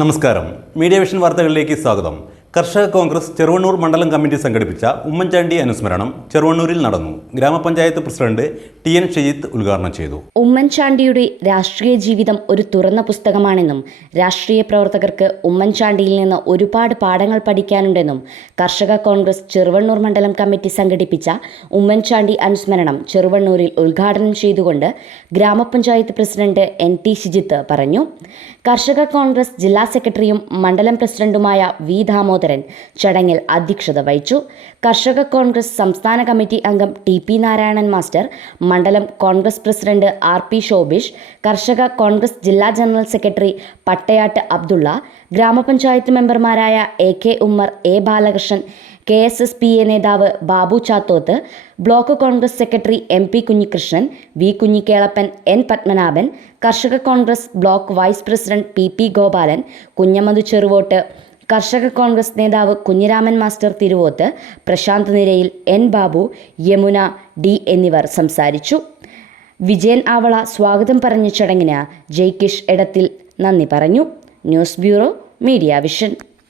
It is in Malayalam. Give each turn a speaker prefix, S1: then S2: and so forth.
S1: നമസ്കാരം. മീഡിയ വിഷൻ വാർത്തകളിലേക്ക് സ്വാഗതം. കർഷക കോൺഗ്രസ് ചെറുവണ്ണൂർ മണ്ഡലം കമ്മിറ്റി സംഘടിപ്പിച്ച ഉമ്മൻചാണ്ടി അനുസ്മരണം ചെറുവണ്ണൂരിൽ നടന്നു. ഗ്രാമപഞ്ചായത്ത് പ്രസിഡന്റ് ടി എൻ ഷെയ്ത്ത് ഉദ്ഘാടനം ചെയ്തു.
S2: ഉമ്മൻചാണ്ടിയുടെ രാഷ്ട്രീയ ജീവിതം ഒരു തുറന്ന പുസ്തകമാണെന്നും രാഷ്ട്രീയ പ്രവർത്തകർക്ക് ഉമ്മൻചാണ്ടിയിൽ നിന്ന് ഒരുപാട് പാഠങ്ങൾ പഠിക്കാനുണ്ടെന്നും കർഷക കോൺഗ്രസ് ചെറുവണ്ണൂർ മണ്ഡലം കമ്മിറ്റി സംഘടിപ്പിച്ച ഉമ്മൻചാണ്ടി അനുസ്മരണം ചെറുവണ്ണൂരിൽ ഉദ്ഘാടനം ചെയ്തുകൊണ്ട് ഗ്രാമപഞ്ചായത്ത് പ്രസിഡന്റ് എൻ ടി ഷിജിത്ത് പറഞ്ഞു. കർഷക കോൺഗ്രസ് ജില്ലാ സെക്രട്ടറിയും മണ്ഡലം പ്രസിഡന്റുമായ വി ദാമോദരൻ ചടങ്ങിൽ അധ്യക്ഷത വഹിച്ചു. കർഷക കോൺഗ്രസ് സംസ്ഥാന കമ്മിറ്റി അംഗം ടി പി നാരായണൻ മാസ്റ്റർ മണ്ഡലം Congress president R P Shobhish കർഷക കോൺഗ്രസ് ജില്ലാ ജനറൽ സെക്രട്ടറി പട്ടയാട്ട് അബ്ദുള്ള ഗ്രാമപഞ്ചായത്ത് മെമ്പർമാരായ A K Ummer A Balakrishnan K S S P A നേതാവ് Babu Chathoth block Congress secretary M P Kunhikrishnan V Kunhikelappan N Padmanabhan കർഷക Congress block vice president P P Gopalan Kunhamadhu Cheruvott കർഷക കോൺഗ്രസ് നേതാവ് കുഞ്ഞിരാമൻ മാസ്റ്റർ തിരുവോത്ത് പ്രശാന്ത് നിരയിൽ എൻ ബാബു യമുന ഡി എന്നിവർ സംസാരിച്ചു. വിജയൻ ആവള സ്വാഗതം പറഞ്ഞ ചടങ്ങിന് ജയ്കിഷ് എടത്തിൽ നന്ദി പറഞ്ഞു. News bureau media vision.